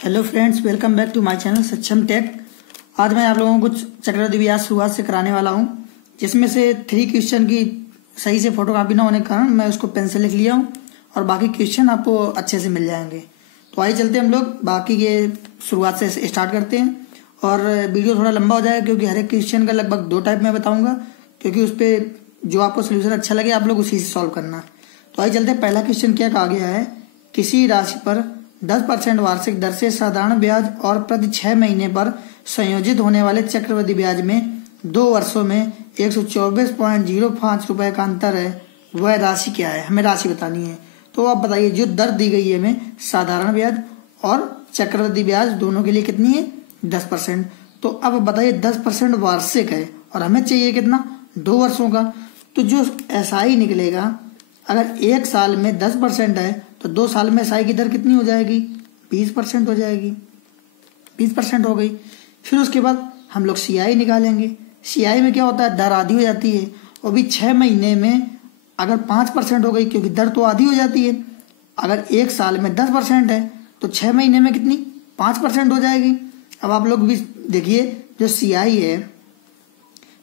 Hello friends, welcome back to my channel Saksham tech. आज मैं आप लोगों को कुछ चक्रवृद्धि ब्याज शुरुआत से कराने वाला हूं, जिसमें से 3 क्वेश्चन की सही से फोटोकॉपी ना होने के कारण मैं उसको पेन से लिख लिया हूं और बाकी क्वेश्चन आपको अच्छे से मिल जाएंगे। तो आइए चलते हम लोग बाकी के शुरुआत से स्टार्ट करते हैं। और वीडियो थोड़ा लंबा हो जाएगा क्योंकि हर एक क्वेश्चन का लगभग 2 टाइप में बताऊँगा, क्योंकि उस पर जो आपको सोल्यूशन अच्छा लगे आप लोग उसी से सॉल्व करना। तो आइए चलते हैं। पहला क्वेश्चन क्या कहा गया है, किसी राशि पर 10% वार्षिक दर से साधारण ब्याज और प्रति 6 महीने पर संयोजित होने वाले चक्रवृद्धि ब्याज में 2 वर्षों में 124.05 रुपए का अंतर है, वह राशि क्या है? हमें राशि बतानी है। तो आप बताइए, जो दर दी गई है हमें साधारण ब्याज और चक्रवृद्धि ब्याज दोनों के लिए कितनी है? 10%। तो अब बताइए 10% वार्षिक है और हमें चाहिए कितना? 2 वर्षों का। तो जो एसआई निकलेगा, अगर 1 साल में 10% है तो 2 साल में एसआई की दर कितनी हो जाएगी? 20% हो जाएगी। 20% हो गई। फिर उसके बाद हम लोग सीआई निकालेंगे। सीआई में क्या होता है? दर आधी हो जाती है, और भी 6 महीने में अगर 5% हो गई, क्योंकि दर तो आधी हो जाती है। अगर 1 साल में 10% है तो 6 महीने में कितनी? 5% हो जाएगी। अब आप लोग भी देखिए, जो सीआई है,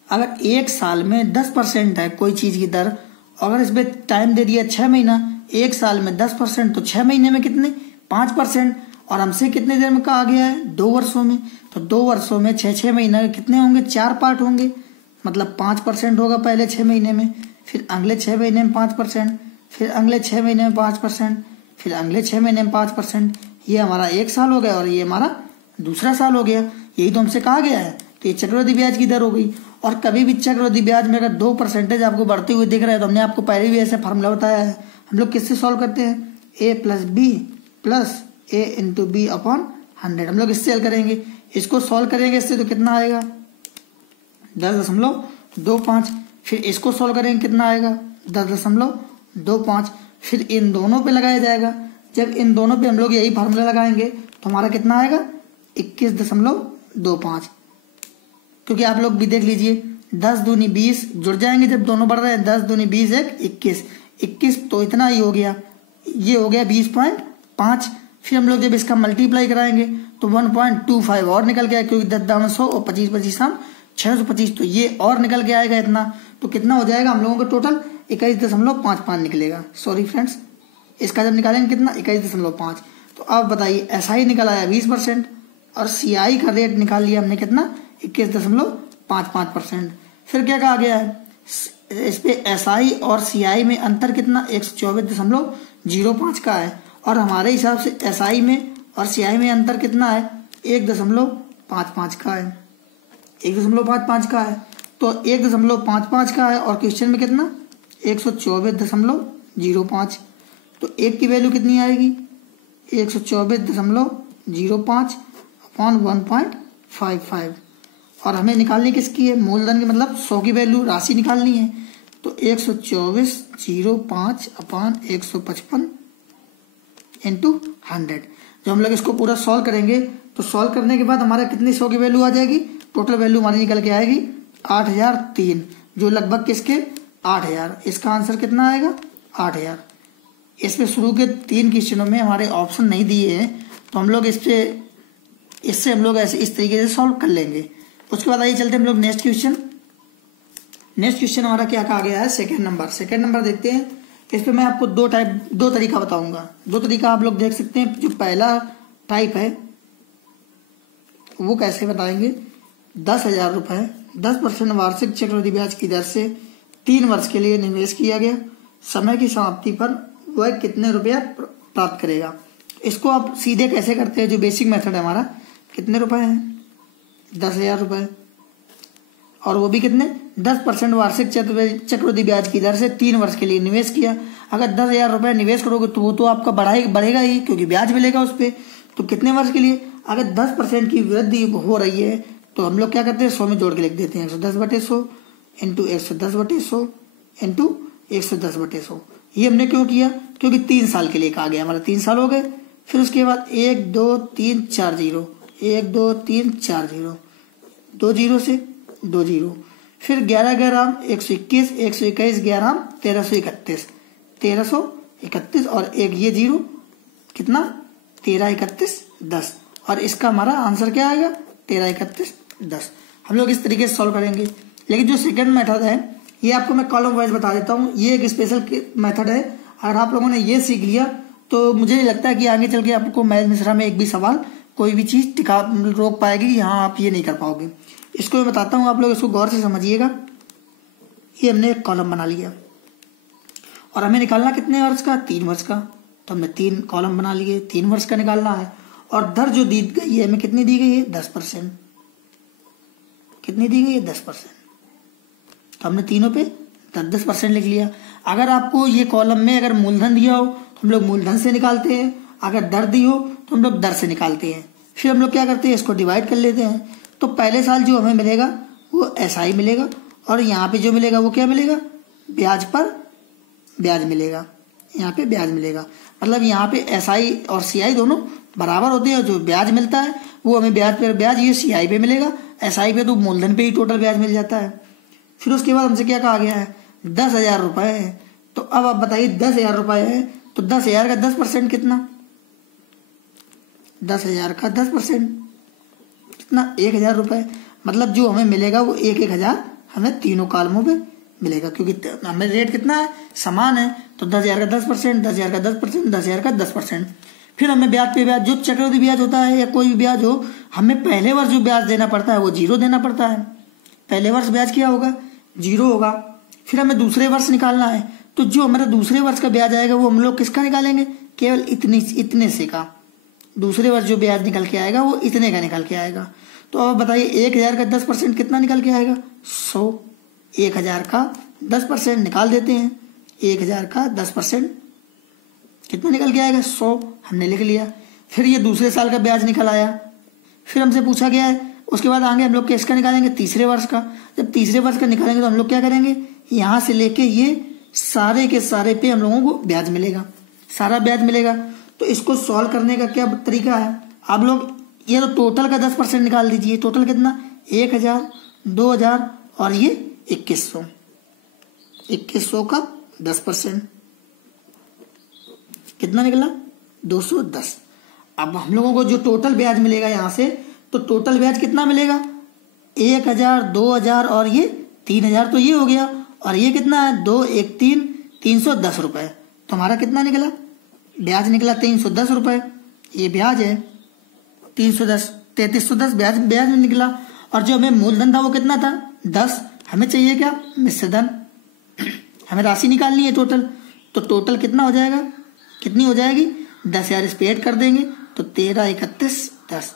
अगर 1 साल में 10% है कोई चीज़ की दर, अगर इस पर टाइम दे दिया 6 महीना, 1 साल में 10% तो 6 महीने में कितने? 5%। और हमसे कितने देर में कहा गया है? 2 वर्षों में। तो 2 वर्षों में 6 महीने कितने होंगे? 4 पार्ट होंगे, मतलब 5% होगा पहले 6 महीने में, फिर अगले 6 महीने में 5%, फिर अगले 6 महीने में 5%, फिर अगले 6 महीने में 5%। ये हमारा 1 साल हो गया और ये हमारा दूसरा साल हो गया। यही तो हमसे कहा गया है। तो ये चक्रवृद्धि ब्याज की दर हो गई। और कभी भी चक्रवृद्धि ब्याज में अगर 2% आपको बढ़ते हुए दिख रहा है, तो हमने आपको पहले भी ऐसे फार्मूला बताया है। हम लोग किससे सॉल्व करते हैं? a plus B plus A into B upon 100। हम लोग इससे हल करेंगे। इसको सॉल्व करेंगे इससे तो कितना आएगा? 10.25। फिर इसको सॉल्व करेंगे, कितना आएगा? 10.25। फिर इन दोनों पे लगाया जाएगा। जब इन दोनों पे हम लोग यही फार्मूला लगाएंगे तो हमारा कितना आएगा? 21.25। क्योंकि आप लोग भी देख लीजिए, 10 दूनी 20 जुड़ जाएंगे जब दोनों बढ़ रहे हैं। 10 दूनी 20 एक 21 तो इतना ही हो गया। ये हो गया 20.5। फिर हम लोग जब इसका मल्टीप्लाई कराएंगे तो 1.25 और निकल गया, क्योंकि 10 दाम 100 और 25 25 हम 625, तो ये और निकल के आएगा इतना। तो कितना हो जाएगा हम लोगों का टोटल? 21.55 निकलेगा। सॉरी फ्रेंड्स, इसका जब निकालेंगे कितना? 21.5। तो अब बताइए, एसआई निकल आया 20% और सीआई का रेट निकाल लिया हमने कितना? 21.55%। फिर क्या कहा गया है? इस पे एसआई और सीआई में अंतर कितना? 124.05 का है। और हमारे हिसाब से एसआई में और सीआई में अंतर कितना है? 1.55 का है। 1.55 का है। तो 1.55 का है और क्वेश्चन में कितना? 124.05। तो एक की वैल्यू कितनी आएगी? 124.05 अपॉन 1.55। और हमें निकालनी किसकी है? मूलधन की, मतलब 100 की वैल्यू, राशि निकालनी है। तो 124.05 अपॉन 155 इंटू 100। जब हम लोग इसको पूरा सॉल्व करेंगे तो सॉल्व करने के बाद हमारा कितनी 100 की वैल्यू आ जाएगी? टोटल वैल्यू हमारी निकल के आएगी 8003, जो लगभग किसके? 8000। इसका आंसर कितना आएगा? 8000। इसमें शुरू के 3 क्वेश्चनों में हमारे ऑप्शन नहीं दिए हैं, तो हम लोग इससे हम लोग ऐसे इस तरीके से सॉल्व कर लेंगे। उसके बाद आइए चलते हम लोग नेक्स्ट क्वेश्चन हमारा क्या कहा गया है? सेकंड नंबर देखते हैं। इस पे मैं आपको 2 तरीका बताऊंगा। 2 तरीका आप लोग देख सकते हैं। जो पहला टाइप है वो कैसे बताएंगे? 10,000 रुपये 10% वार्षिक चक्रवृद्धि ब्याज की दर से 3 वर्ष के लिए निवेश किया गया। समय की समाप्ति पर वह कितने रुपया प्राप्त करेगा? इसको आप सीधे कैसे करते हैं? जो बेसिक मेथड है हमारा, कितने रुपए हैं? 10,000 रुपये, और वो भी कितने? 10% वार्षिक चक्रवृद्धि ब्याज की दर से 3 वर्ष के लिए निवेश किया। अगर 10,000 रुपये निवेश करोगे तो वो तो आपका बढ़ेगा ही, क्योंकि ब्याज मिलेगा उस पर। तो कितने वर्ष के लिए? अगर 10% की वृद्धि हो रही है तो हम लोग क्या करते हैं? 100 में जोड़ के लिख देते हैं। 110/100 इंटू 110/100 इंटू 110/100। ये हमने क्यों किया? क्योंकि 3 साल के लिए कहा गया। हमारा 3 साल हो गए। फिर उसके बाद 1 2 3 4 0, 1 2 3 4 0, 2 0 से 2 0। फिर 11 ग्राम 121, 121 11 1331, 1331 और एक ये 0 कितना? 13 31 10। और इसका हमारा आंसर क्या आएगा 13 31 10। हम लोग इस तरीके से सॉल्व करेंगे। लेकिन जो सेकंड मेथड है ये आपको मैं कॉलम वाइज बता देता हूँ। ये एक स्पेशल मेथड है। अगर आप लोगों ने ये सीख लिया तो मुझे नहीं लगता है कि आगे चल के आपको मैथ मिश्रा में एक भी सवाल कोई भी चीज़ टिका रोक पाएगी। यहाँ आप ये नहीं कर पाओगे। इसको मैं बताता हूँ, आप लोग इसको गौर से समझिएगा। ये हमने एक कॉलम बना लिया और हमें निकालना कितने वर्ष का 3 वर्ष का। तो हमने 3 कॉलम बना लिए, 3 वर्ष का निकालना है। और दर जो दी गई है हमें कितनी दी गई है 10%। कितनी दी गई है 10%। तो हमने तीनों पे 10% लिख लिया। अगर आपको ये कॉलम में अगर मूलधन दिया हो तो हम लोग मूलधन से निकालते हैं, अगर दर दी हो तो हम लोग दर से निकालते हैं। फिर हम लोग क्या करते हैं, इसको डिवाइड कर लेते हैं। तो पहले साल जो हमें मिलेगा वो SI मिलेगा और यहाँ पे जो मिलेगा वो क्या मिलेगा, ब्याज पर ब्याज मिलेगा। यहाँ पे ब्याज मिलेगा, मतलब यहाँ पे SI और CI दोनों बराबर होते हैं। जो ब्याज मिलता है वो हमें ब्याज पर ब्याज ये CI पे मिलेगा, SI पे तो मूलधन पे ही टोटल ब्याज मिल जाता है। फिर उसके बाद हमसे क्या कहा गया है 10,000 रुपये है। तो अब आप बताइए 10,000 रुपये है तो 10,000 का 10% कितना, 10,000 का 10% कितना 1,000 रुपये। मतलब जो हमें मिलेगा वो 1,000 हमें तीनों कॉलमों पे मिलेगा, क्योंकि हमें रेट कितना है समान है। तो 10,000 का 10%, 10,000 का 10%, 10,000 का 10%। फिर हमें ब्याज पे ब्याज, जो चक्रवृद्धि ब्याज होता है या कोई भी ब्याज हो, हमें पहले वर्ष जो ब्याज देना पड़ता है वो 0 देना पड़ता है। पहले वर्ष ब्याज क्या होगा 0 होगा। फिर हमें दूसरे वर्ष निकालना है, तो जो हमारा दूसरे वर्ष का ब्याज आएगा वो हम लोग किसका निकालेंगे, केवल इतने से का। दूसरे वर्ष जो ब्याज निकल के आएगा वो इतने का निकल के आएगा। तो अब बताइए 1,000 का 10% कितना निकल के आएगा 100। 1,000 का 10% निकाल देते हैं। 1,000 का 10% कितना निकल के आएगा 100, हमने लिख लिया। फिर ये दूसरे साल का ब्याज निकल आया। फिर हमसे पूछा गया है उसके बाद आगे हम लोग किसका निकालेंगे, तीसरे वर्ष का। जब तीसरे वर्ष का निकालेंगे तो हम लोग क्या करेंगे, यहाँ से लेके ये सारे के सारे पे हम लोगों को ब्याज मिलेगा, सारा ब्याज मिलेगा। तो इसको सॉल्व करने का क्या तरीका है, आप लोग ये तो टोटल का 10% निकाल दीजिए। टोटल कितना 1,000, 2,000 और ये 2,100। 2,100 का 10% कितना निकला 210। अब हम लोगों को जो टोटल ब्याज मिलेगा यहाँ से, तो टोटल ब्याज कितना मिलेगा 1,000, 2,000 और ये 3,000। तो ये हो गया। और ये कितना है 2, 1, 3, 310 रुपये। तो हमारा कितना निकला ब्याज निकला 310 रुपये। ये ब्याज है 310, 3310 ब्याज में निकला। और जो हमें मूलधन था वो कितना था 10। हमें चाहिए क्या मिश्र धन, हमें राशि निकालनी है टोटल। तो टोटल कितना हो जाएगा, कितनी हो जाएगी 10,000 इस पे ऐड कर देंगे तो 13, 31, 10।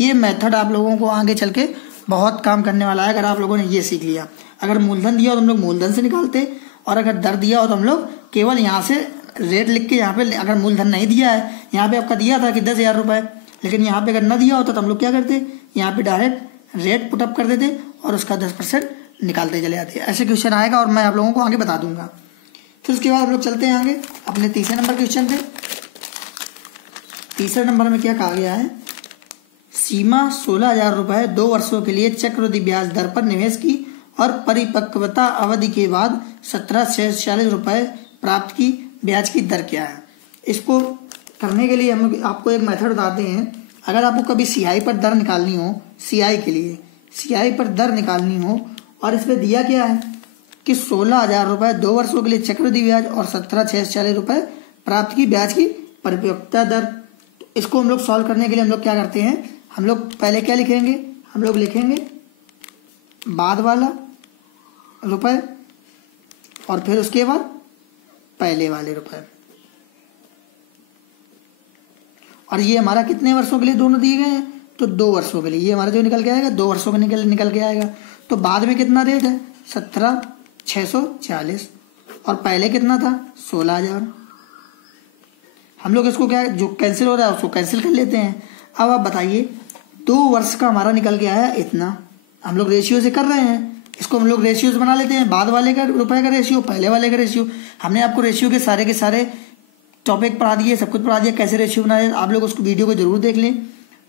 ये मेथड आप लोगों को आगे चल के बहुत काम करने वाला है अगर आप लोगों ने ये सीख लिया। अगर मूलधन दिया हो तो हम लोग मूलधन से निकालते, और अगर दर दिया हो तो हम लोग केवल यहाँ से रेट लिख के, यहाँ पे अगर मूलधन नहीं दिया है, यहाँ पे आपका दिया था कि 10,000 रुपये, लेकिन यहाँ पे अगर न दिया होता तो हम लोग क्या करते, यहाँ पे डायरेक्ट रेट पुटअप कर देते और उसका 10% निकालते चले जाते। ऐसे क्वेश्चन आएगा और मैं आप लोगों को आगे बता दूंगा। फिर उसके बाद हम लोग चलते हैं आगे अपने तीसरे नंबर क्वेश्चन पे। तीसरे नंबर में क्या कहा गया है, सीमा 16,000 रुपये 2 वर्षों के लिए चक्रवृद्धि ब्याज दर पर निवेश की और परिपक्वता अवधि के बाद 1746 रुपये प्राप्त की, ब्याज की दर क्या है। इसको करने के लिए हम आपको एक मेथड बताते हैं। अगर आपको कभी CI पर दर निकालनी हो, CI के लिए CI पर दर निकालनी हो और इसमें दिया क्या है कि 16,000 रुपये 2 वर्षों के लिए चक्रवृद्धि ब्याज और 1746 रुपये प्राप्त की, ब्याज की परिपक्वता दर। इसको हम लोग सॉल्व करने के लिए हम लोग क्या करते हैं, हम लोग पहले क्या लिखेंगे, हम लोग लिखेंगे बाद वाला रुपए और फिर उसके बाद पहले वाले रुपए। और ये हमारा कितने वर्षों के लिए दोनों दिए गए हैं, तो 2 वर्षों के लिए। ये हमारा जो निकल के आएगा 2 वर्षों का निकल के आएगा। तो बाद में कितना रेट है 17,640 और पहले कितना था 16,000। हम लोग इसको क्या, जो कैंसिल हो रहा है उसको कैंसिल कर लेते हैं। अब आप बताइए 2 वर्ष का हमारा निकल के आया इतना। हम लोग रेशियो से कर रहे हैं, इसको हम लोग रेशियोज बना लेते हैं। बाद वाले का रुपए का रेशियो, पहले वाले का रेशियो। हमने आपको रेशियो के सारे टॉपिक पढ़ा दिए, सब कुछ पढ़ा दिया कैसे रेशियो बनाए। आप लोग उसको वीडियो को जरूर देख लें।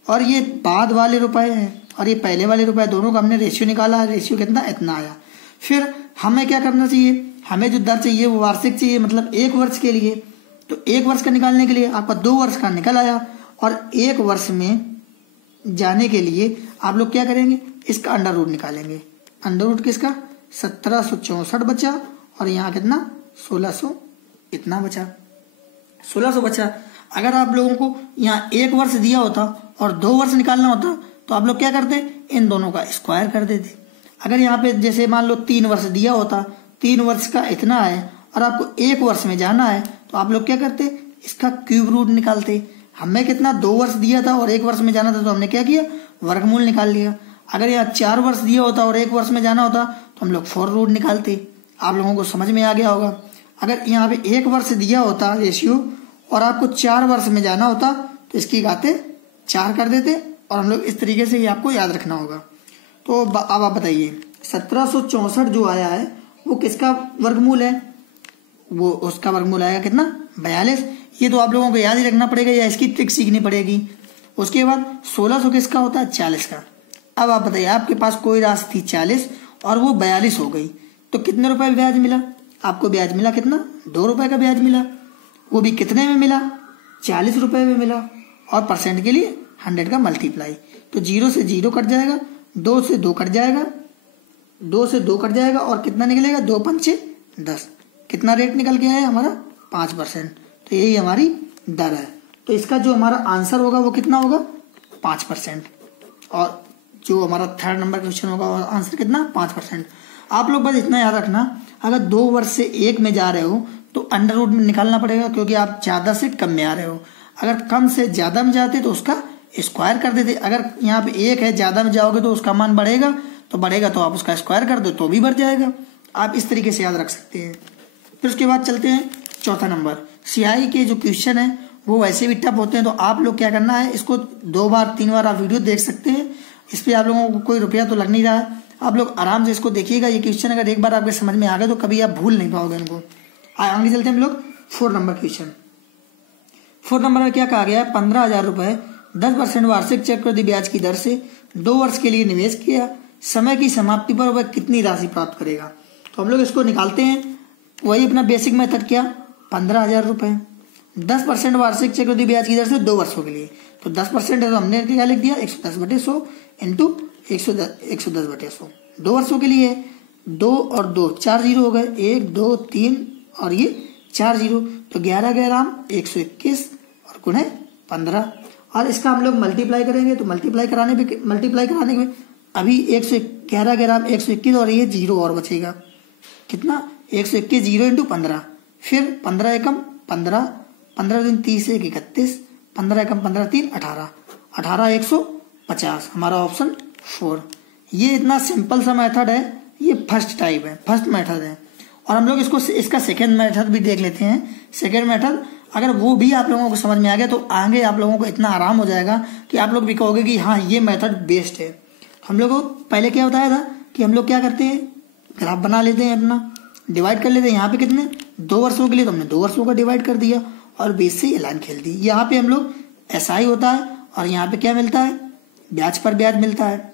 और ये बाद वाले रुपए हैं और ये पहले वाले रुपए, दोनों का हमने रेशियो निकाला है। रेशियो कितना, इतना आया। फिर हमें क्या करना चाहिए, हमें जो दर चाहिए वो वार्षिक चाहिए, मतलब 1 वर्ष के लिए। तो 1 वर्ष का निकालने के लिए आपका 2 वर्ष का निकल आया और 1 वर्ष में जाने के लिए आप लोग क्या करेंगे, इसका अंडर रूट निकालेंगे। अंडर रूट किसका, 1764 बचा और यहाँ कितना 1600 इतना बचा, 1600 बचा। अगर आप लोगों को यहाँ 1 वर्ष दिया होता और 2 वर्ष निकालना होता तो आप लोग क्या करते, इन दोनों का स्क्वायर कर देते। अगर यहाँ पे जैसे मान लो 3 वर्ष दिया होता, 3 वर्ष का इतना है और आपको 1 वर्ष में जाना है तो आप लोग क्या करते, इसका क्यूब रूट निकालते। हमें कितना 2 वर्ष दिया था और 1 वर्ष में जाना था तो हमने क्या किया, वर्गमूल निकाल लिया। अगर यहाँ 4 वर्ष दिया होता और 1 वर्ष में जाना होता तो हम लोग 4 रूट निकालते। आप लोगों को समझ में आ गया होगा। अगर यहाँ पे 1 वर्ष दिया होता रेशियो और आपको 4 वर्ष में जाना होता तो इसकी घाते 4 कर देते और हम लोग इस तरीके से ये आपको याद रखना होगा। तो अब आप बताइए 1764 जो आया है वो किसका वर्गमूल है, वो उसका वर्गमूल आएगा कितना 42। ये तो आप लोगों को याद ही रखना पड़ेगा या इसकी ट्रिक सीखनी पड़ेगी। उसके बाद 1600 किसका होता है 40 का। अब आप बताइए आपके पास कोई राशि थी 40 और वो 42 हो गई तो कितने रुपए ब्याज मिला, आपको ब्याज मिला कितना 2 रुपए का ब्याज मिला। वो भी कितने में मिला 40 रुपए में मिला और परसेंट के लिए 100 का मल्टीप्लाई। तो 0 से 0 कट जाएगा, 2 से 2 कट जाएगा, 2 से 2 कट जाएगा और कितना निकलेगा 2 पंचे 10। कितना रेट निकल के आया हमारा 5%। तो यही हमारी दर है। तो इसका जो हमारा आंसर होगा वो कितना होगा 5%। और जो हमारा 3rd नंबर क्वेश्चन होगा आंसर कितना 5%। आप लोग बस इतना याद रखना, अगर 2 वर्ष से 1 में जा रहे हो तो अंडर रूट में निकालना पड़ेगा क्योंकि आप ज्यादा से कम में आ रहे हो। अगर कम से ज्यादा में जाते तो उसका स्क्वायर कर देते। अगर यहाँ पे 1 है, ज्यादा में जाओगे तो उसका मान बढ़ेगा तो आप उसका स्क्वायर कर दो तो भी बढ़ जाएगा। आप इस तरीके से याद रख सकते हैं। फिर उसके बाद चलते हैं 4था नंबर। सियाही के जो क्वेश्चन है वो वैसे भी टफ होते हैं तो आप लोग क्या करना है, इसको 2 बार 3 बार आप वीडियो देख सकते हैं। इस पर आप लोगों को कोई रुपया तो लग नहीं रहा है। आप लोग आराम से इसको देखिएगा। ये क्वेश्चन अगर एक बार आपके समझ में आ गए तो कभी आप भूल नहीं पाओगे इनको। आगे चलते हैं हम लोग 4 नंबर क्वेश्चन। 4 नंबर में क्या कहा गया है, 15,000 रुपए 10% वार्षिक चक्रवृद्धि ब्याज की दर से 2 वर्ष के लिए निवेश किया, समय की समाप्ति पर वह कितनी राशि प्राप्त करेगा। तो हम लोग इसको निकालते हैं। वही अपना बेसिक मेथड क्या, 15,000 रुपए 10% वार्षिक चक्रवृद्धि ब्याज की दर से 2 वर्षों के लिए। तो 10% है तो हमने क्या लिख दिया 110/100 इंटू 110/100 2 वर्षों के लिए। 2 और 2 4 जीरो हो गए, 1 2 3 और ये 4 जीरो, तो 11 ग्राम 121 और गुणे 15। और इसका हम लोग मल्टीप्लाई करेंगे तो मल्टीप्लाई कराने में अभी 111 ग्राम 121 और ये जीरो और बचेगा कितना 121 जीरो इंटू 15। फिर 15 एकम 15, 15 दिन 30 1 31, 15 एकम 15 3 18, 18 150 हमारा ऑप्शन 4। ये इतना सिंपल सा मेथड है, ये फर्स्ट टाइप है, फर्स्ट मेथड है। और हम लोग इसका सेकेंड मेथड भी देख लेते हैं। सेकेंड मेथड अगर वो भी आप लोगों को समझ में आ गया तो आगे आप लोगों को इतना आराम हो जाएगा कि आप लोग भी कहोगे कि हाँ ये मेथड बेस्ट है। हम लोग को पहले क्या बताया था कि हम लोग क्या करते हैं, ग्राफ बना लेते हैं, अपना डिवाइड कर लेते हैं। यहाँ पे कितने 2 वर्षों के लिए तो हमने 2 वर्षों का डिवाइड कर दिया और बेस से ये लाइन खेल दी। यहाँ पे हम लोग SI होता है और यहाँ पे क्या मिलता है, ब्याज पर ब्याज मिलता है।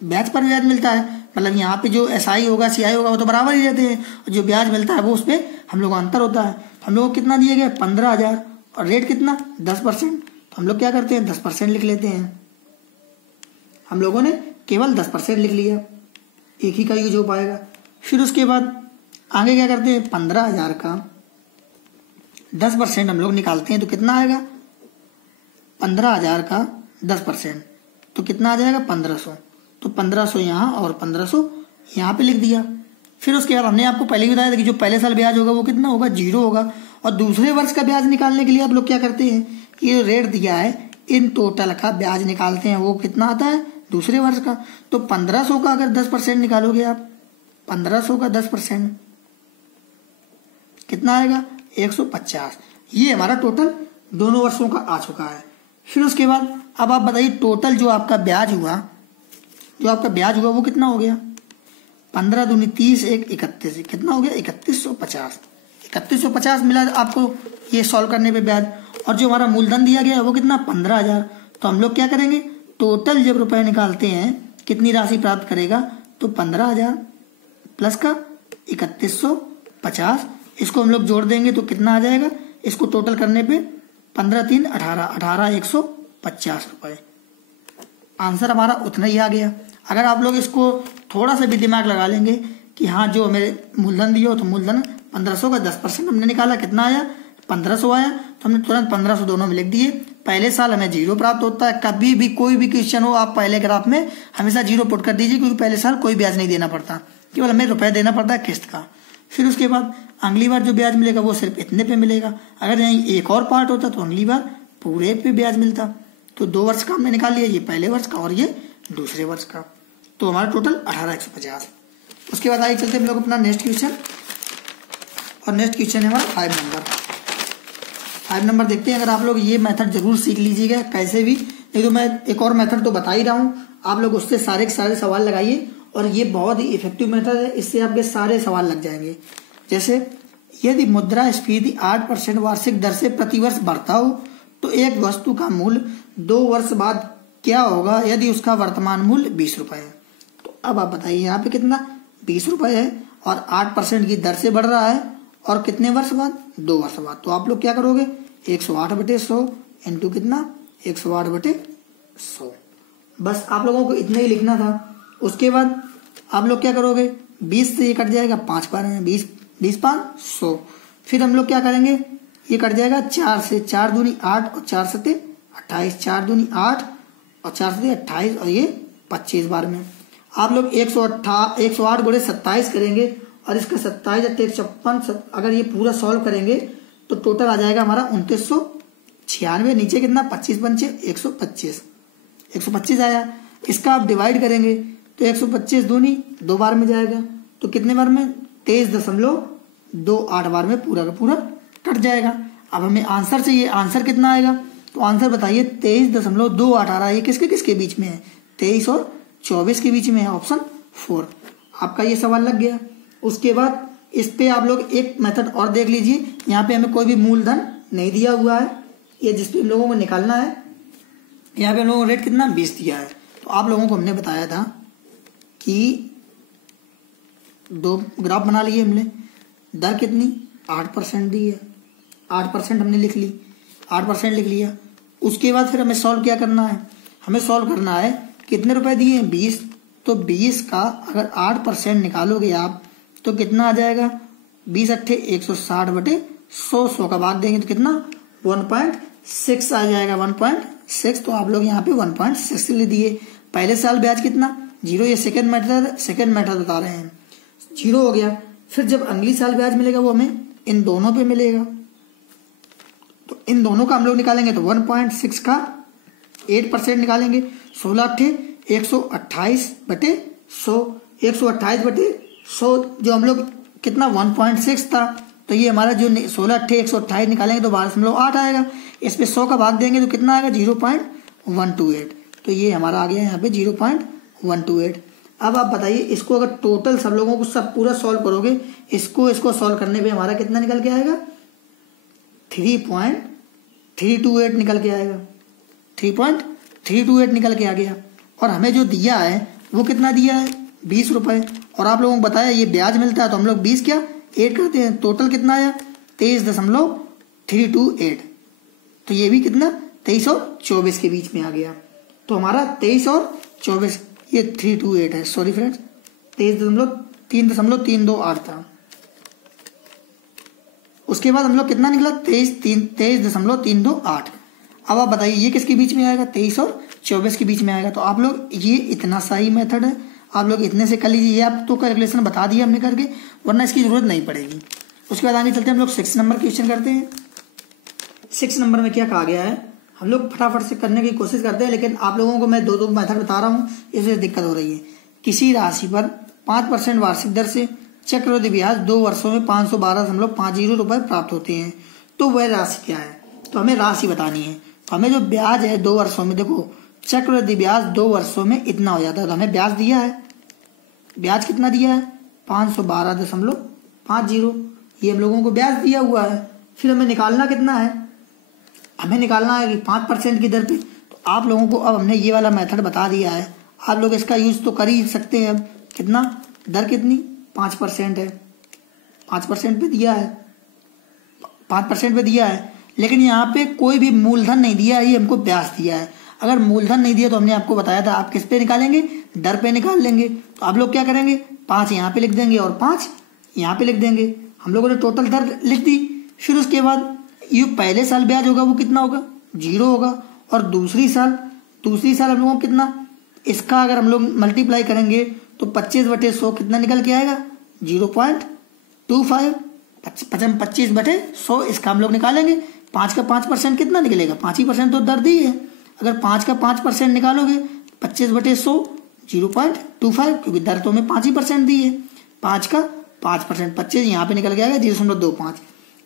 ब्याज पर ब्याज मिलता है मतलब यहाँ पे जो SI होगा CI होगा वो तो बराबर ही रहते हैं और जो ब्याज मिलता है वो उस पर हम लोग अंतर होता है। तो हम लोग को कितना दिया गया 15,000 और रेट कितना 10%। तो हम लोग क्या करते हैं 10% लिख लेते हैं। हम लोगों ने केवल 10% लिख लिया, एक ही का यूज हो पाएगा। फिर उसके बाद आगे क्या करते हैं 15,000 का 10% हम लोग निकालते हैं तो कितना आएगा 15,000 का 10% तो कितना आ जाएगा 1500। तो 1500 यहाँ और 1500 यहाँ पे लिख दिया। फिर उसके बाद हमने आपको पहले ही बताया था कि जो पहले साल ब्याज होगा वो कितना होगा 0 होगा। और दूसरे वर्ष का ब्याज निकालने के लिए आप लोग क्या करते हैं, ये रेट दिया है इन टोटल का ब्याज निकालते हैं, वो कितना आता है दूसरे वर्ष का। तो 1500 का अगर 10% निकालोगे आप, 1500 का 10% कितना आएगा 150। ये हमारा टोटल दोनों वर्षों का आ चुका है। फिर उसके बाद अब आप बताइए टोटल जो आपका ब्याज हुआ वो कितना हो गया 15 दूनी 30 1 31 कितना हो गया 3150। 3150 मिला आपको ये सॉल्व करने पे ब्याज। और जो हमारा मूलधन दिया गया है वो कितना 15,000। तो हम लोग क्या करेंगे टोटल जब रुपए निकालते हैं कितनी राशि प्राप्त करेगा तो 15,000 प्लस का 3150, इसको हम लोग जोड़ देंगे तो कितना आ जाएगा, इसको टोटल करने पे 15 3 18 150 रुपए। आंसर हमारा उतना ही आ गया। अगर आप लोग इसको थोड़ा सा भी दिमाग लगा लेंगे कि हाँ जो हमें मूलधन दिया हो तो मूलधन 1500 का 10% हमने निकाला, कितना आया 1500 आया, तो हमने तुरंत 1500 दोनों में लिख दिए। पहले साल हमें 0 प्राप्त होता है। कभी भी कोई भी क्वेश्चन हो आप पहले ग्राफ में हमेशा 0 पुट कर दीजिए, क्योंकि पहले साल कोई ब्याज नहीं देना पड़ता, केवल हमें रुपये देना पड़ता है किस्त का। फिर उसके बाद अगली बार जो ब्याज मिलेगा वो सिर्फ इतने पे मिलेगा। अगर यहीं एक और पार्ट होता तो अगली बार पूरे पे ब्याज मिलता। तो 2 वर्ष का हमने निकाल लिया, ये पहले वर्ष का और ये दूसरे वर्ष का, तो हमारा टोटल 18,150। उसके बाद आगे चलते हम लोग अपना नेक्स्ट क्वेश्चन, और नेक्स्ट क्वेश्चन है हमारा 5 नंबर। 5 नंबर देखते हैं। अगर आप लोग ये मेथड जरूर सीख लीजिएगा कैसे भी, नहीं तो मैं एक और मेथड तो बता ही रहा हूँ, आप लोग उससे सारे के सारे सवाल लगाइए, और ये बहुत ही इफेक्टिव मेथड है, इससे आपके सारे सवाल लग जाएंगे। जैसे यदि मुद्रास्फीति 8% वार्षिक दर से प्रतिवर्ष बढ़ता हो तो एक वस्तु का मूल्य 2 वर्ष बाद क्या होगा यदि उसका वर्तमान मूल्य 20 रुपए है। तो अब आप बताइए यहाँ पे कितना 20 रुपए है और 8% की दर से बढ़ रहा है, और कितने वर्ष बाद 2 वर्ष बाद। तो आप लोग क्या करोगे 108/100 इंटू कितना 108/100। बस आप लोगों को इतना ही लिखना था। उसके बाद आप लोग क्या करोगे 20 से ये कट जाएगा, 5 बार है 20, 20 5 100। फिर हम लोग क्या करेंगे, ये कट जाएगा 4 से, 4 दूनी 8 और 4 सते 28, 4 दूनी 8 और 4 सते 28, और ये 25 बार में। आप लोग 108 गुणे 27 करेंगे, और इसका 27 या 53 अगर ये पूरा सॉल्व करेंगे तो टोटल आ जाएगा हमारा 2996। नीचे कितना 25 पंचे 125 आया। इसका आप डिवाइड करेंगे तो 125 दूनी 2 बार में जाएगा, तो कितने बार में 23.28 बार में पूरा का पूरा कट जाएगा। अब हमें आंसर चाहिए, आंसर कितना आएगा, तो आंसर बताइए 23.288 आ रहा है। ये किसके किसके बीच में है 23 और 24 के बीच में है, ऑप्शन 4। आपका ये सवाल लग गया। उसके बाद इस पे आप लोग एक मेथड और देख लीजिए। यहाँ पे हमें कोई भी मूलधन नहीं दिया हुआ है, ये जिसपे हम लोगों को निकालना है। यहाँ पे हम लोगों को रेट कितना 20 दिया है। तो आप लोगों को हमने बताया था कि 2 ग्राफ बना लिए हमने, दर कितनी 8% दी है, 8% हमने लिख ली, 8% लिख लिया। उसके बाद फिर हमें सॉल्व क्या करना है, हमें सॉल्व करना है कितने रुपए दिए हैं 20, तो 20 का अगर 8% निकालोगे आप तो कितना आ जाएगा 20 अट्ठे 160/100, 100 का भाग देंगे तो कितना 1.6 आ जाएगा, 1.6। तो आप लोग यहाँ पे 1.6 ले दिए। पहले साल ब्याज कितना 0, ये सेकंड मेथड बता रहे हैं, 0 हो गया। फिर जब अगली साल ब्याज मिलेगा वो हमें इन दोनों पे मिलेगा, तो इन दोनों का हम लोग निकालेंगे तो 1.6 का 8% निकालेंगे, 16 अट्ठे 128/100, 128/100 जो हम लोग कितना 1.6 था, तो ये हमारा जो 16 अट्ठे 128 निकालेंगे तो 12.8 आएगा। इस पे 100 का भाग देंगे तो कितना आएगा 0.128, तो ये हमारा आ गया यहाँ पे 0.128। अब आप बताइए इसको अगर टोटल सब लोगों को सब पूरा सॉल्व करोगे, इसको सॉल्व करने पे हमारा कितना निकल के आएगा 3.328 निकल के आएगा, 3.328 निकल के आ गया। और हमें जो दिया है वो कितना दिया है 20 रुपए, और आप लोगों को बताया ये ब्याज मिलता है तो हम लोग 20 क्या 8 करते हैं, टोटल कितना आया 23.328। तो ये भी कितना 23 और 24 के बीच में आ गया। तो हमारा 23 और 24 ये 328 है, सॉरी फ्रेंड्स 23.328 था। उसके बाद हम लोग कितना निकला 23.328। अब आप बताइए ये किसके बीच में आएगा 23 और 24 के बीच में आएगा। तो आप लोग ये इतना सही मेथड है, आप लोग इतने से कर लीजिए। ये आप तो कैलकुलेशन बता दिया हमने करके, वरना इसकी जरूरत नहीं पड़ेगी। उसके बाद आगे चलते हैं हम लोग 6 नंबर क्वेश्चन करते हैं। 6 नंबर में क्या कहा गया है, हम लोग फटाफट से करने की कोशिश करते हैं, लेकिन आप लोगों को मैं दो मेथड बता रहा हूँ, इससे दिक्कत हो रही है। किसी राशि पर 5% वार्षिक दर से चक्रवृद्धि ब्याज 2 वर्षों में 512.50 रुपए प्राप्त होते हैं, तो वह राशि क्या है। तो हमें राशि बतानी है। हमें जो ब्याज है 2 वर्षों में, देखो चक्रवृद्धि ब्याज 2 वर्षों में इतना हो जाता है, तो हमें ब्याज दिया है, ब्याज कितना दिया है 512.50, ये हम लोगों को ब्याज दिया हुआ है। फिर हमें निकालना कितना है, हमें निकालना है कि 5% की दर पे। तो आप लोगों को अब हमने ये वाला मेथड बता दिया है, आप लोग इसका यूज तो कर ही सकते हैं। अब कितना दर कितनी 5% है, 5% पे दिया है, 5% पे दिया है, लेकिन यहाँ पे कोई भी मूलधन नहीं दिया है, ये हमको ब्याज दिया है। अगर मूलधन नहीं दिया तो हमने आपको बताया था आप किस पे निकालेंगे, दर पे निकाल लेंगे। तो आप लोग क्या करेंगे, 5 यहाँ पे लिख देंगे और 5 यहाँ पे लिख देंगे। हम लोगों ने टोटल दर लिख दी। फिर उसके बाद ये पहले साल ब्याज होगा वो कितना होगा, 0 होगा। और दूसरी साल हम लोगों को कितना, इसका अगर हम लोग मल्टीप्लाई करेंगे तो 25/100 कितना निकल के आएगा, 0.25। 25/100 इसका हम लोग निकालेंगे। 5 का 5% कितना निकलेगा, 5% तो दर दी है। अगर 5 का 5% निकालोगे 25/100 0.25, क्योंकि दर तो हमें 5% दी है। 5 का 5%, 25 यहाँ पे निकल के आएगा 0.25।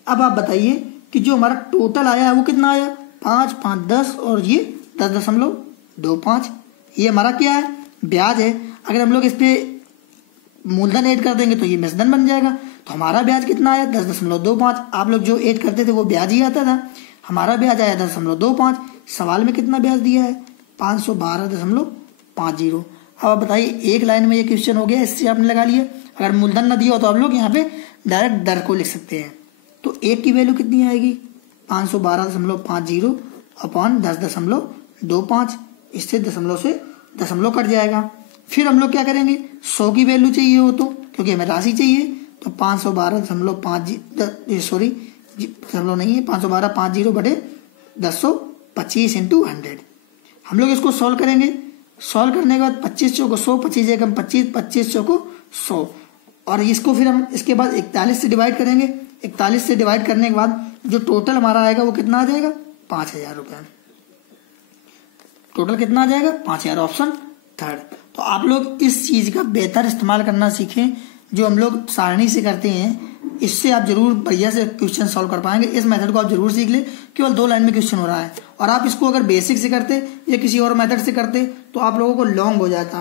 अब आप बताइए कि जो हमारा टोटल आया है वो कितना आया, 5, 5, 10 और ये 10.25। ये हमारा क्या है, ब्याज है। अगर हम लोग इस पे मूलधन ऐड कर देंगे तो ये मिश्रधन बन जाएगा। तो हमारा ब्याज कितना आया, 10.25। आप लोग जो ऐड करते थे वो ब्याज ही आता था। हमारा ब्याज आया 10.25। सवाल में कितना ब्याज दिया है, 512.50। अब आप बताइए, एक लाइन में ये क्वेश्चन हो गया, इससे आपने लगा लिया। अगर मूलधन न दिया हो तो आप लोग यहाँ पे डायरेक्ट दर को लिख सकते हैं। तो एक की वैल्यू कितनी आएगी, 512.50 अपॉन 10.25। इससे दशमलव से दशमलव कट जाएगा। फिर हम लोग क्या करेंगे, 100 की वैल्यू चाहिए हो तो, क्योंकि हमें राशि चाहिए, तो 512.50 सॉरी दशमलव नहीं है, 512.50/1025 × 100। हम लोग इसको सॉल्व करेंगे। सॉल्व करने के बाद 25 चौको 100, 25 एकम 25, 25 चौको 100। और इसको फिर हम इसके बाद 41 से डिवाइड करेंगे। 41 से डिवाइड करने के बाद जो टोटल हमारा आएगा वो कितना आ जाएगा, 5,000 रुपये। टोटल कितना आ जाएगा, 5,000, ऑप्शन थर्ड। तो आप लोग इस चीज का बेहतर इस्तेमाल करना सीखें जो हम लोग सारणी से करते हैं। इससे आप जरूर बढ़िया से क्वेश्चन सॉल्व कर पाएंगे। इस मेथड को आप जरूर सीख लें। केवल 2 लाइन में क्वेश्चन हो रहा है, और आप इसको अगर बेसिक से करते या किसी और मेथड से करते तो आप लोगों को लॉन्ग हो जाता।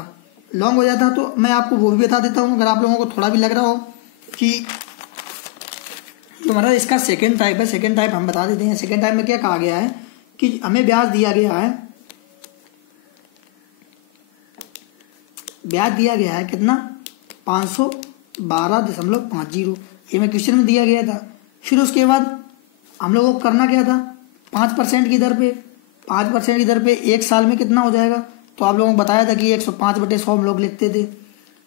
तो मैं आपको वो भी बता देता हूँ, अगर आप लोगों को थोड़ा भी लग रहा हो कि हमारा इसका सेकेंड टाइप है। सेकेंड टाइप हम बता देते हैं। सेकेंड टाइप में क्या कहा गया है कि हमें ब्याज दिया गया है कितना, 512.50। ये मैं क्वेश्चन में दिया गया था। फिर उसके बाद हम लोगों को करना क्या था, 5% की दर पे 5% की दर पे 1 साल में कितना हो जाएगा। तो आप लोगों को बताया था कि 105/100 हम लोग लिखते थे।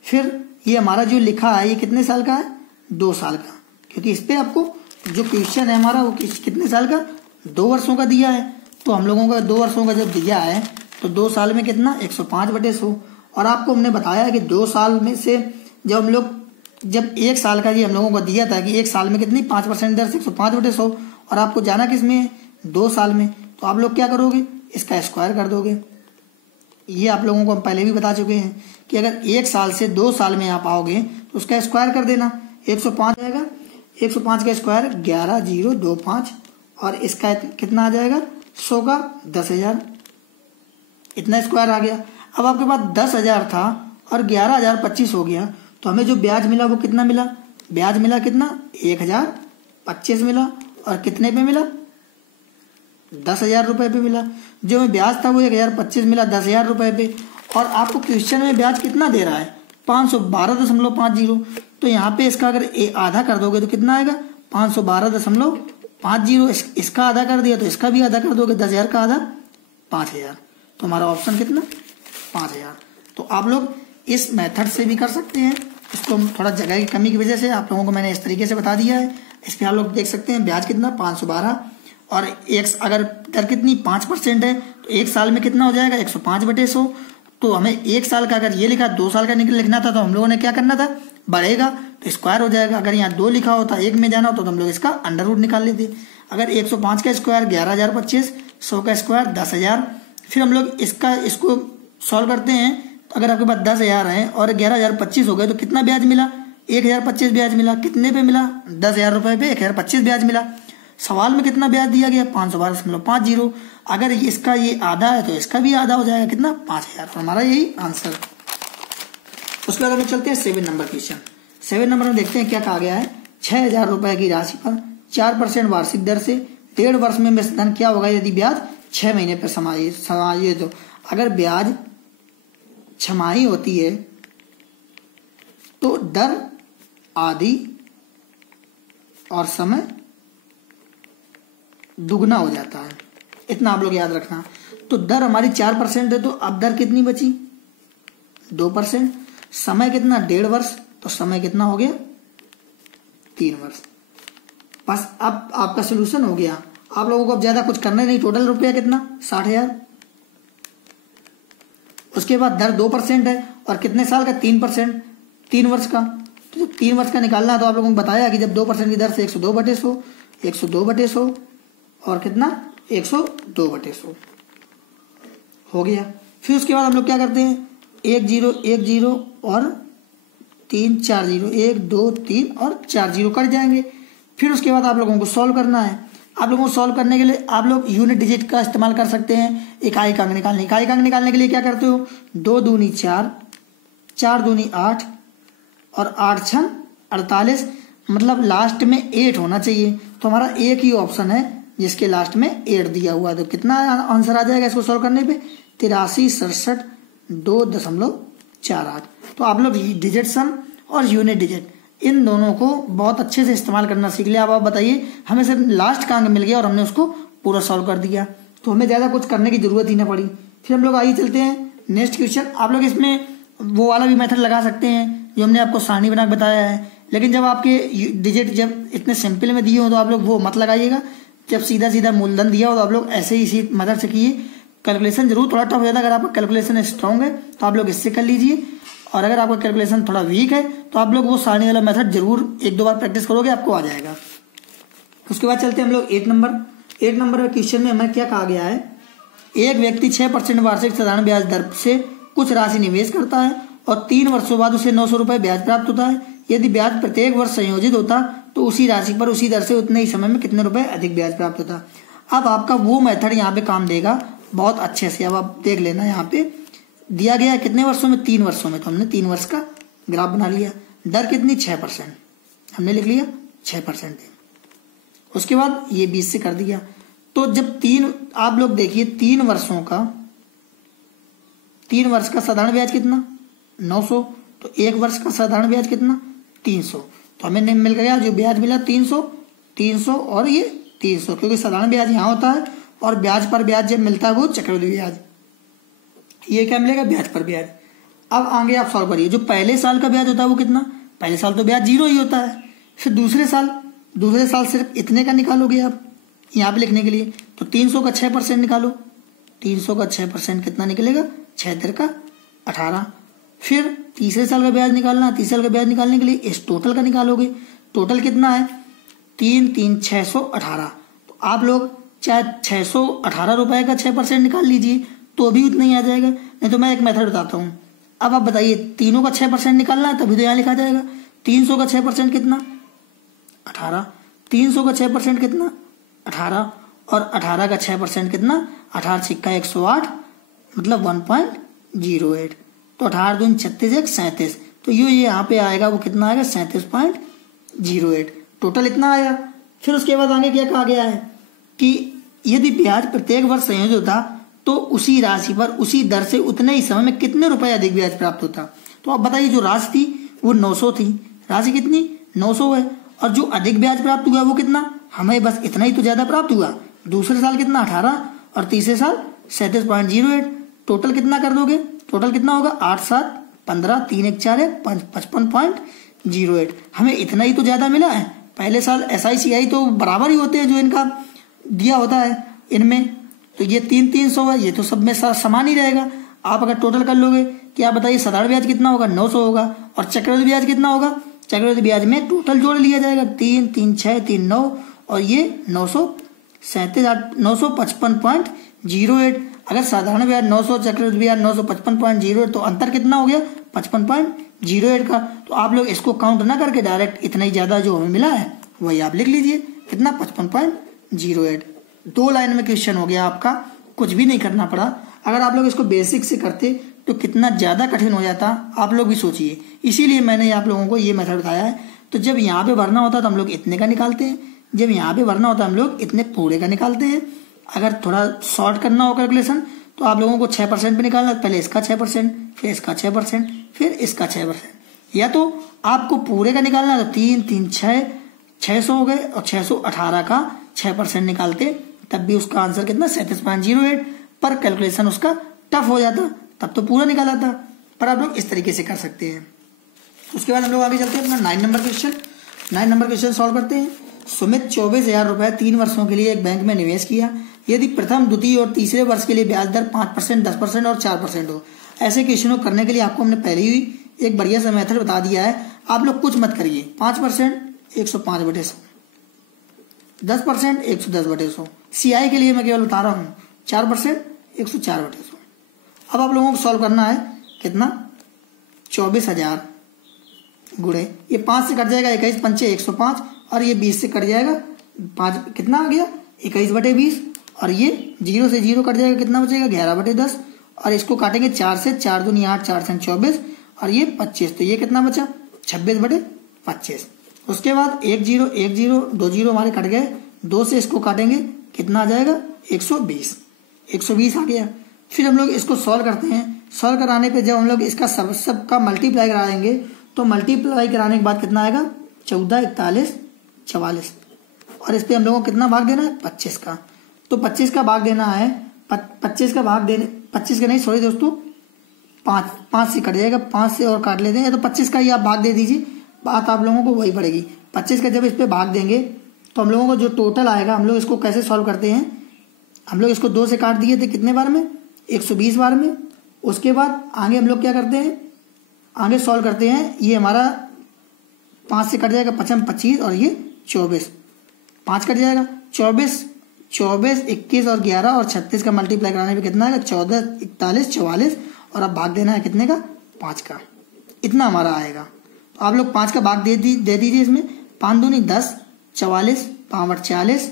फिर ये हमारा जो लिखा है ये कितने साल का है, 2 साल का, क्योंकि इस पे आपको जो क्वेश्चन है हमारा वो कितने साल का, 2 वर्षों का दिया है। तो हम लोगों का 2 वर्षों का जब दिया है तो 2 साल में कितना, 105/100। और आपको हमने बताया कि 2 साल में से जब 1 साल का ये हम लोगों को दिया था कि 1 साल में कितनी 5% दर से 105/100, और आपको जाना किस में, 2 साल में। तो आप लोग क्या करोगे, इसका स्क्वायर कर दोगे। ये आप लोगों को हम पहले भी बता चुके हैं कि अगर 1 साल से 2 साल में आप आओगे तो उसका स्क्वायर कर देना। 105 आएगा, 105 का स्क्वायर 11,025, और इसका कितना आ जाएगा, 100 का 10,000, इतना स्क्वायर आ गया। अब आपके पास 10,000 था और 11,025 हो गया, तो हमें जो ब्याज मिला वो कितना मिला, ब्याज मिला कितना, 1,025 मिला। और कितने पे मिला, 10,000 रुपये पे मिला। जो हमें ब्याज था वो 1,025 मिला 10,000 रुपये पे। और आपको क्वेश्चन में ब्याज कितना दे रहा है, 512.50। तो यहाँ पे इसका अगर आधा कर दोगे तो कितना आएगा, 512.50। इसका आधा कर दिया तो इसका भी आधा कर दोगे, 10,000 का आधा 5,000। तो हमारा ऑप्शन कितना, 5,000। तो आप लोग इस मेथड से भी कर सकते हैं। इसको थोड़ा जगह की कमी की वजह से आप लोगों को मैंने इस तरीके से बता दिया है। इसमें आप लोग देख सकते हैं ब्याज कितना, 512, और अगर दर कितनी 5% है तो 1 साल में कितना हो जाएगा, 105/100। तो हमें 1 साल का अगर ये लिखा 2 साल का लिखना था तो हम लोगों ने क्या करना था, बढ़ेगा तो स्क्वायर हो जाएगा। अगर यहाँ 2 लिखा होता 1 में जाना होता तो हम लोग इसका अंडर रूट निकाल लेते। अगर 105 का स्क्वायर 11,025, 100 का स्क्वायर 10,000। फिर हम लोग इसको सॉल्व करते हैं। तो अगर आपके पास 10,000 है और 11,025 हो गए तो कितना ब्याज मिला, 1,025 ब्याज मिला। कितने पे मिला, 10,000 रुपये पे 1,025 ब्याज मिला। सवाल में कितना ब्याज दिया गया, 512.50। अगर इसका ये आधा है तो इसका भी आधा हो जाएगा, कितना, 5,000। हमारा यही आंसर। उसके बाद हम चलते हैं 7 नंबर क्वेश्चन। 7 नंबर में देखते हैं क्या कहा गया है। 6,000 रुपए की राशि पर 4% वार्षिक दर से 1.5 वर्ष में मिश्रधन क्या होगा यदि ब्याज 6 महीने पर समायोजित हो। अगर ब्याज छमाही होती है तो दर आधी और समय दुगना हो जाता है। इतना आप लोग याद रखना। तो दर हमारी 4% है, तो अब दर कितनी बची 2%। समय कितना 1.5 वर्ष, तो समय कितना हो गया 3 वर्ष। बस अब आपका सोल्यूशन हो गया। आप लोगों को अब ज्यादा कुछ करना नहीं। टोटल रुपया कितना 60,000। उसके बाद दर 2% है और कितने साल का 3%, 3 वर्ष का। तो जब 3 वर्ष का निकालना है तो आप लोगों को बताया कि जब 2% की दर से 102/100, 102/100 और कितना 102/100 हो गया। फिर उसके बाद हम लोग क्या करते हैं 1 0 1 0 और 3 4 0, 1 2 3 और 4 0 कट जाएंगे। फिर उसके बाद आप लोगों को सॉल्व करना है। आप लोगों को सॉल्व करने के लिए आप लोग यूनिट डिजिट का इस्तेमाल कर सकते हैं इकाई का अंक निकालने। इकाई का अंक निकालने के लिए क्या करते हो 2 दूनी 4, 4 दूनी 8 और 8 छन 48, मतलब लास्ट में 8 होना चाहिए। तो हमारा एक ही ऑप्शन है जिसके लास्ट में 8 दिया हुआ है। तो कितना आंसर आ जाएगा इसको सॉल्व करने पे 83 67 2.48। तो आप लोग डिजिट सम और यूनिट डिजिट इन दोनों को बहुत अच्छे से इस्तेमाल करना सीख लिया। अब आप बताइए हमें सिर्फ लास्ट का अंक मिल गया और हमने उसको पूरा सॉल्व कर दिया, तो हमें ज्यादा कुछ करने की जरूरत ही ना पड़ी। फिर हम लोग आइए चलते हैं नेक्स्ट क्वेश्चन। आप लोग इसमें वो वाला भी मेथड लगा सकते हैं जो हमने आपको सारणी बना के बताया है, लेकिन जब आपके डिजिट जब इतने सिंपल में दिए हो तो आप लोग वो मत लगाइएगा। जब सीधा सीधा मूलधन दिया हो तो आप लोग ऐसे ही इसी मदद से कीजिए। कैलकुलेशन जरूर थोड़ा टफ हो जाता है। अगर आपका कैलकुलेशन स्ट्रांग है तो आप लोग इससे कर लीजिए, और अगर आपका कैलकुलेशन थोड़ा वीक है तो आप लोग वो सारणी वाला मेथड जरूर 1-2 बार प्रैक्टिस करोगे, आपको आ जाएगा। उसके बाद चलते हैं हम लोग 1 नंबर में क्वेश्चन में हमें क्या कहा गया है। एक व्यक्ति 6% वार्षिक साधारण ब्याज दर से कुछ राशि निवेश करता है और 3 वर्षों बाद उसे 900 रुपए ब्याज प्राप्त होता है। यदि ब्याज प्रत्येक वर्ष संयोजित होता तो उसी राशि पर उसी दर से उतने ही समय में कितने रुपए अधिक ब्याज प्राप्त होता। अब आपका वो मेथड यहाँ पे काम देगा बहुत अच्छे से। अब आप देख लेना, यहाँ पे दिया गया है कितने वर्षों में 3 वर्षों में, तो हमने 3 वर्ष का ग्राफ बना लिया। दर कितनी 6%, हमने लिख लिया 6%। उसके बाद ये 20 से कर दिया। तो जब आप लोग देखिए 3 वर्षों का 3 वर्ष का साधारण ब्याज कितना 900, तो 1 वर्ष का साधारण ब्याज कितना 300। तो हमें मिल गया जो ब्याज मिला 300 और ये 300, क्योंकि साधारण ब्याज यहाँ होता है और ब्याज पर ब्याज जब मिलता है वो चक्रवृद्धि ब्याज। ये क्या मिलेगा ब्याज पर ब्याज। अब आगे आप सॉल्व करिए। जो पहले साल का ब्याज होता है वो कितना, पहले साल तो ब्याज 0 ही होता है। फिर दूसरे साल सिर्फ इतने का निकालोगे आप यहाँ पे लिखने के लिए, तो 300 का 6% निकालो। 300 का 6% कितना निकलेगा 6 का 18। फिर तीसरे साल का ब्याज निकालना, तीसरे साल का ब्याज निकालने के लिए इस टोटल का निकालोगे। टोटल कितना है 3 3 618। तो आप लोग चाहे 618 रुपए का 6% निकाल लीजिए तो भी उतना ही आ जाएगा, नहीं तो मैं एक मेथड बताता हूँ। अब आप बताइए तीनों का 6% निकालना है तभी तो यहाँ लिखा जाएगा। 300 का 6% कितना 18, 300 का 6% कितना 18 और 18 का 6% कितना 18 सिक्का 108 मतलब 1.08। तो 18 दूनी 36 1 37, तो ये यहाँ पे आएगा वो कितना आएगा 37.08। टोटल इतना आया। फिर उसके बाद आगे क्या कहा गया है कि यदि ब्याज प्रत्येक वर्ष संयोजित होता तो उसी राशि पर उसी दर से उतने ही समय में कितने रुपए अधिक ब्याज प्राप्त होता। तो आप बताइए जो राशि थी वो 900 थी, राशि कितनी 900 है, और जो अधिक ब्याज प्राप्त हुआ वो कितना, हमें बस इतना ही तो ज्यादा प्राप्त हुआ। दूसरे साल कितना 18 और तीसरे साल 37.08। टोटल कितना कर दोगे, टोटल कितना होगा 8 7 15 3 1 4 है 55.08। हमें इतना ही तो ज्यादा मिला है। पहले साल SICI तो बराबर ही होते हैं जो इनका दिया होता है इनमें, तो ये 300 है, ये तो सब में समान ही रहेगा। आप अगर टोटल कर लोगे कि आप बताइए साधारण ब्याज कितना होगा 900 होगा और चक्रवृद्धि ब्याज कितना होगा। चक्रवृद्धि ब्याज में टोटल जोड़ लिया जाएगा 3 3 6 3 9 और ये 955.08। अगर साधारण ब्याज 900 चक्रवृद्धि ब्याज 955.08 तो अंतर कितना हो गया 55.08 का। तो आप लोग इसको काउंट ना करके डायरेक्ट इतना ही ज्यादा जो हमें मिला है वही आप लिख लीजिए कितना 55.08। 2 लाइन में क्वेश्चन हो गया आपका, कुछ भी नहीं करना पड़ा। अगर आप लोग इसको बेसिक से करते तो कितना ज्यादा कठिन हो जाता आप लोग भी सोचिए। इसीलिए मैंने आप लोगों को ये मेथड बताया है। तो जब यहाँ पे भरना होता है तो हम लोग इतने का निकालते हैं, जब यहाँ पे भरना होता है हम लोग इतने पूरे का निकालते हैं। अगर थोड़ा शॉर्ट करना हो कैलकुलेशन तो आप लोगों को 6% पे निकालना, पहले इसका 6% फिर इसका 6% फिर इसका 6%। या तो आपको पूरे का निकालना है तो 3 3 6 600 हो गए और 618 का 6% निकालते तब भी उसका आंसर कितना 37.08। पर कैलकुलेशन उसका टफ हो जाता तब तो पूरा निकाल आता, पर आप लोग इस तरीके से कर सकते हैं। उसके बाद हम लोग आगे चलते हैं अपना 9 number question. 9 number question solve करते हैं। सुमित 24,000 रुपये 3 वर्षों के लिए एक बैंक में निवेश किया। यदि प्रथम, द्वितीय और तीसरे वर्ष के लिए ब्याज दर 5%, 10% और 4% हो। ऐसे क्वेश्चनों को करने के लिए आपको हमने पहले ही एक बढ़िया सा मेथड बता दिया है। आप लोग कुछ मत करिए। 5% 105/100, 10% 110/100। CI के लिए मैं केवल बता रहा हूँ 4% 104/100। अब आप लोगों को सॉल्व करना है कितना, 24,000 गुणे ये 5 से कट जाएगा 21 पंचे 105 और ये 20 से कट जाएगा 5, कितना आ गया 21/20 और ये 0 से 0 कट जाएगा, कितना बचेगा 11/10 और इसको काटेंगे 4 से, 4 दूनी 8, 4 से 24 और ये 25, तो ये कितना बचा 26/25। उसके बाद 1 0 1 0 2 0 हमारे कट गए, 2 से इसको काटेंगे कितना आ जाएगा 120 आ गया। फिर हम लोग इसको सॉल्व करते हैं। सॉल्व कराने पे जब हम लोग इसका सबका मल्टीप्लाई कराएंगे तो मल्टीप्लाई कराने के बाद कितना आएगा 14, 41, 44 और इस पे हम लोगों को कितना भाग देना है 25 का। तो 25 का भाग देना है, 25 का भाग देने 25 का नहीं सॉरी दोस्तों 5 से कट जाएगा, 5 से और काट लेते हैं तो 25 का ही आप भाग दे दीजिए, बात आप लोगों को वही पड़ेगी। 25 का जब इस पे भाग देंगे तो हम लोगों को जो टोटल आएगा, हम लोग इसको कैसे सॉल्व करते हैं, हम लोग इसको 2 से काट दिए थे कितने बार में 120 बार में। उसके बाद आगे हम लोग क्या करते हैं, आगे सॉल्व करते हैं, ये हमारा 5 से कट जाएगा 55, 25 और ये 24, 5 कट जाएगा 24, 21 और 11 और 36 का मल्टीप्लाई कराने पे कितना आएगा 14, 41, 44 और अब भाग देना है कितने का 5 का, इतना हमारा आएगा। तो आप लोग 5 का भाग दे दीजिए इसमें, 5 दूनी 10, 44, 5/40,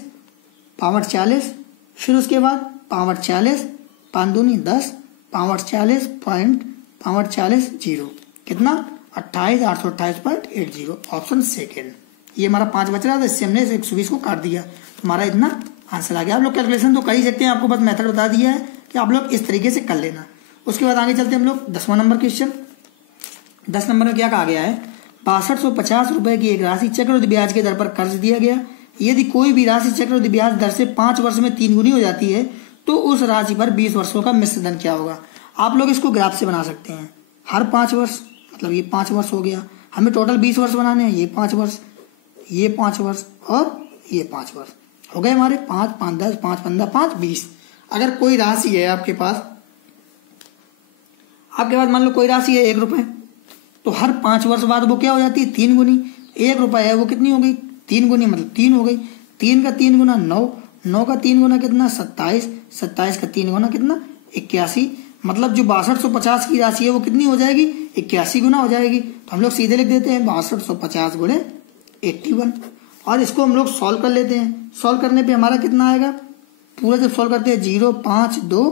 5/40 फिर उसके बाद 5/40, 5 दूनी 10, 5/40 पॉइंट 5/40 0 कितना 28, 828.80 ऑप्शन सेकेंड। ये हमारा 5 बच रहा था, इससे हमने 120 को काट दिया, हमारा इतना आंसर आ गया। आप लोग कैलकुलेशन तो कर ही सकते हैं, आपको बस मेथड बता दिया है कि आप लोग इस तरीके से कर लेना। उसके बाद आगे चलते हैं हम लोग 10वां नंबर क्वेश्चन। 10 नंबर में क्या कहा गया है, 6250 रुपए की एक राशि चक्रवृद्धि ब्याज के दर पर कर्ज दिया गया। यदि कोई भी राशि चक्रवृद्धि ब्याज दर से 5 वर्ष में 3 गुनी हो जाती है तो उस राशि पर 20 वर्षों का मिश्र धन क्या होगा। आप लोग इसको ग्राफ से बना सकते हैं, हर 5 वर्ष मतलब ये 5 वर्ष हो गया, हमें टोटल 20 वर्ष बनाने हैं, ये 5 वर्ष, ये 5 वर्ष और ये 5 वर्ष हो गए हमारे 5, 5, 10, 5, 15, 5, 20। अगर कोई राशि है आपके पास मान लो कोई राशि है 1 रुपए, तो हर 5 वर्ष बाद वो क्या हो जाती है 3 गुनी। 1 रुपए है वो कितनी हो गई 3 गुनी, मतलब 3 हो गई। 3 का 3 गुना 9, 9 का 3 गुना कितना 27, 27 का 3 गुना कितना 81, मतलब जो 6250 की राशि है वो कितनी हो जाएगी 81 गुना हो जाएगी। तो हम लोग सीधे लिख देते हैं 6250 गुणे 81 और इसको हम लोग सॉल्व कर लेते हैं। सॉल्व करने पे हमारा कितना आएगा, पूरा जब सॉल्व करते हैं 0, 5, 2,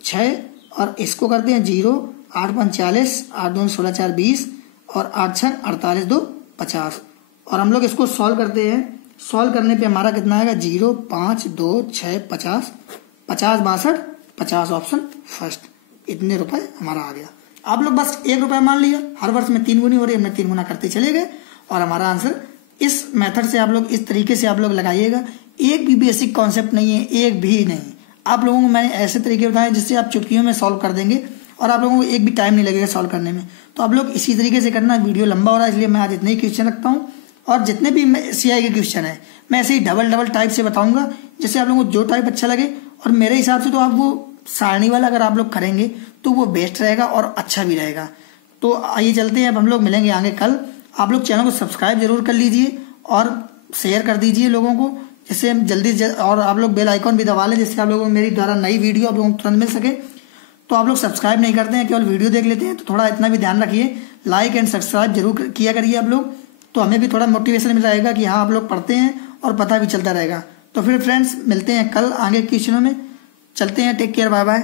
6 और इसको करते हैं 0, 8, 5, 40, 8, 2, 16, 4, 20 और 8, 6, 48, 2, 50 और हम लोग इसको सॉल्व करते हैं। सॉल्व करने पे हमारा कितना आएगा 0, 5, 2, 6, 50, 50, 62, 50 ऑप्शन फर्स्ट, इतने रुपए हमारा आ गया। आप लोग बस 1 रुपया मान लिया, हर वर्ष में 3 गुनी हो रही है, हमने 3 गुना करते चले गए और हमारा आंसर इस मेथड से आप लोग इस तरीके से आप लोग लगाइएगा। एक भी बेसिक कॉन्सेप्ट नहीं है, एक भी नहीं। आप लोगों को मैंने ऐसे तरीके बताए जिससे आप चुटकियों में सॉल्व कर देंगे और आप लोगों को एक भी टाइम नहीं लगेगा सॉल्व करने में। तो आप लोग इसी तरीके से करना। वीडियो लंबा हो रहा है इसलिए मैं आज इतने ही क्वेश्चन रखता हूँ और जितने भी CI के क्वेश्चन है मैं ऐसे ही डबल टाइप से बताऊंगा जिससे आप लोगों को जो टाइप अच्छा लगे। और मेरे हिसाब से तो आप वो सारणी वाला अगर आप लोग करेंगे तो वो बेस्ट रहेगा और अच्छा भी रहेगा। तो आइए चलते हैं, अब हम लोग मिलेंगे आगे कल। आप लोग चैनल को सब्सक्राइब जरूर कर लीजिए और शेयर कर दीजिए लोगों को, जिससे जल्दी और आप लोग बेल आइकॉन भी दबा लें जिससे आप लोगों को मेरी द्वारा नई वीडियो आप लोगों को तुरंत मिल सके। तो आप लोग सब्सक्राइब नहीं करते हैं, केवल वीडियो देख लेते हैं, तो थोड़ा इतना भी ध्यान रखिए, लाइक एंड सब्सक्राइब जरूर किया करिए आप लोग, तो हमें भी थोड़ा मोटिवेशन मिल रहेगा कि हाँ आप लोग पढ़ते हैं और पता भी चलता रहेगा। तो फिर फ्रेंड्स मिलते हैं कल आगे क्वेश्चनों में, चलते हैं, टेक केयर, बाय बाय।